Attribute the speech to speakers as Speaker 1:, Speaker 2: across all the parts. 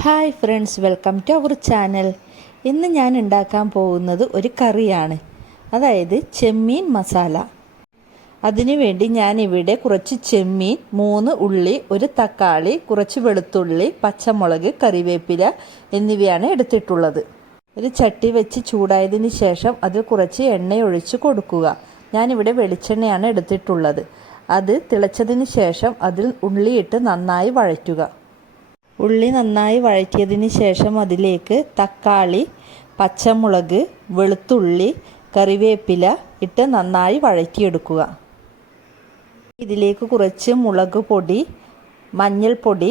Speaker 1: Hi friends welcome to our channel ഇന്ന് ഞാൻ ഉണ്ടാക്കാൻ പോകുന്നത് ഒരു കറിയാണ്. അതായത് ചെമ്മീൻ മസാല. അതിനുവേണ്ടി ഞാനിവിടെ കുറച്ച് ചെമ്മീൻ മൂന്ന് ഉള്ളി ഒരു തക്കാളി കുറച്ച് വെളുത്തുള്ളി പച്ചമുളക് കറിവേപ്പില എന്നിവയാണ് എടുത്തിട്ടുള്ളത്. ഒരു ചട്ടി വെച്ച് ചൂടായതിന് ശേഷം അതിൽ കുറച്ച് എണ്ണയൊഴിച്ച് കൊടുക്കുക. ഞാനിവിടെ വെളിച്ചെണ്ണയാണ് എടുത്തിട്ടുള്ളത്. അത് തിളച്ചതിന് ശേഷം അതിൽ ഉള്ളിയിട്ട് നന്നായി വഴറ്റുക. ഉള്ളി നന്നായി വഴറ്റിയതിന് ശേഷം അതിലേക്ക് തക്കാളി പച്ചമുളക് വെളുത്തുള്ളി കറിവേപ്പില ഇട്ട് നന്നായി വഴറ്റിയെടുക്കുക. ഇതിലേക്ക് കുറച്ച് മുളക് പൊടി മഞ്ഞൾപ്പൊടി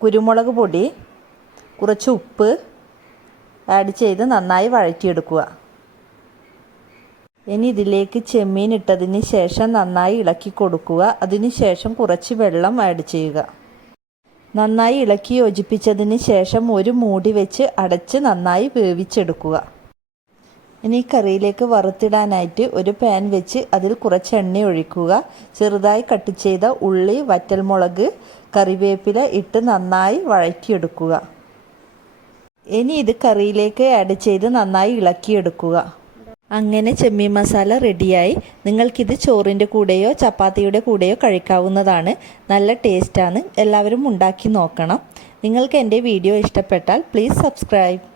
Speaker 1: കുരുമുളക് പൊടി കുറച്ച് ഉപ്പ് ആഡ് ചെയ്ത് നന്നായി വഴറ്റിയെടുക്കുക. ഇനി ഇതിലേക്ക് ചെമ്മീൻ ഇട്ടതിന് ശേഷം നന്നായി ഇളക്കി കൊടുക്കുക. അതിന് ശേഷം കുറച്ച് വെള്ളം ആഡ് ചെയ്യുക. നന്നായി ഇളക്കി യോജിപ്പിച്ചതിന് ശേഷം ഒരു മൂടി വെച്ച് അടച്ച് നന്നായി വേവിച്ചെടുക്കുക. ഇനി കറിയിലേക്ക് വറുത്തിടാനായിട്ട് ഒരു പാൻ വെച്ച് അതിൽ കുറച്ച് എണ്ണ ഒഴിക്കുക. ചെറുതായി കട്ട് ചെയ്ത ഉള്ളി വറ്റൽമുളക് കറിവേപ്പില ഇട്ട് നന്നായി വഴറ്റിയെടുക്കുക. ഇനി ഇത് കറിയിലേക്ക് ആഡ് ചെയ്ത് നന്നായി ഇളക്കിയെടുക്കുക. അങ്ങനെ ചെമ്മീൻ മസാല റെഡിയായി നിങ്ങൾക്കിത് ചോറിന്റെ കൂടെയോ ചപ്പാത്തിയുടെ കൂടെയോ കഴിക്കാവുന്നതാണ്. നല്ല ടേസ്റ്റാണ് എല്ലാവരും ഉണ്ടാക്കി നോക്കണം. നിങ്ങൾക്ക് എന്റെ വീഡിയോ ഇഷ്ടപ്പെട്ടാൽ പ്ലീസ് സബ്സ്ക്രൈബ്